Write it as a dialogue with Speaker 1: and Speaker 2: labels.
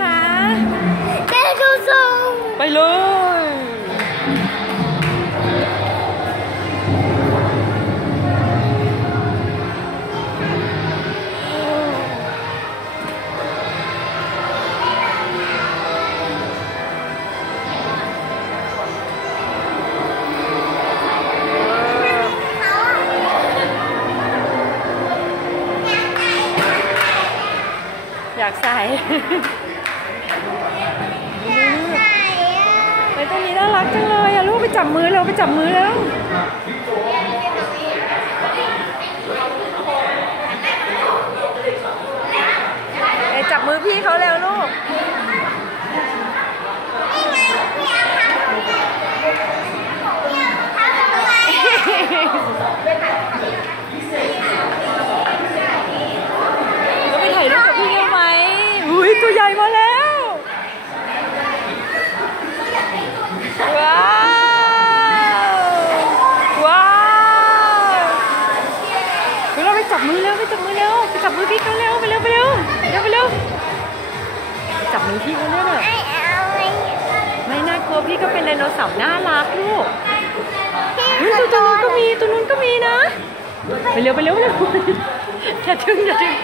Speaker 1: คะ
Speaker 2: แม่ดูส่ง
Speaker 1: ไปเลยอยากใส่ ไปตัวนี้น่ารักจังเลยอะลูกไปจับมือแล้วไปจับมือแล้วไปจับมือพี่เขาแล้วลูกก็ไปถ่ายรูปกับพี่เขาไหมอุ้ยตัวใหญ่มาแล้วาว ว้าวเฮ้ยเราไปจับ มือเร็วไปจับมือเร็วไปจับมือพี่เขาเร็วไปเร็วไปเร็วเร็วไปเร็วจับมือพี่เขาเร็วหน่อย
Speaker 2: ไม่เอาเลย
Speaker 1: ไม่น่ากลัวพี่ก็เป็นไดโนเสาร์น่ารักลูกตัวตัวนู้นก็มีตัวนู้นก็มีนะ ไปเร็วไปเร็วไปเร็วอย่าดึงอย่าดึง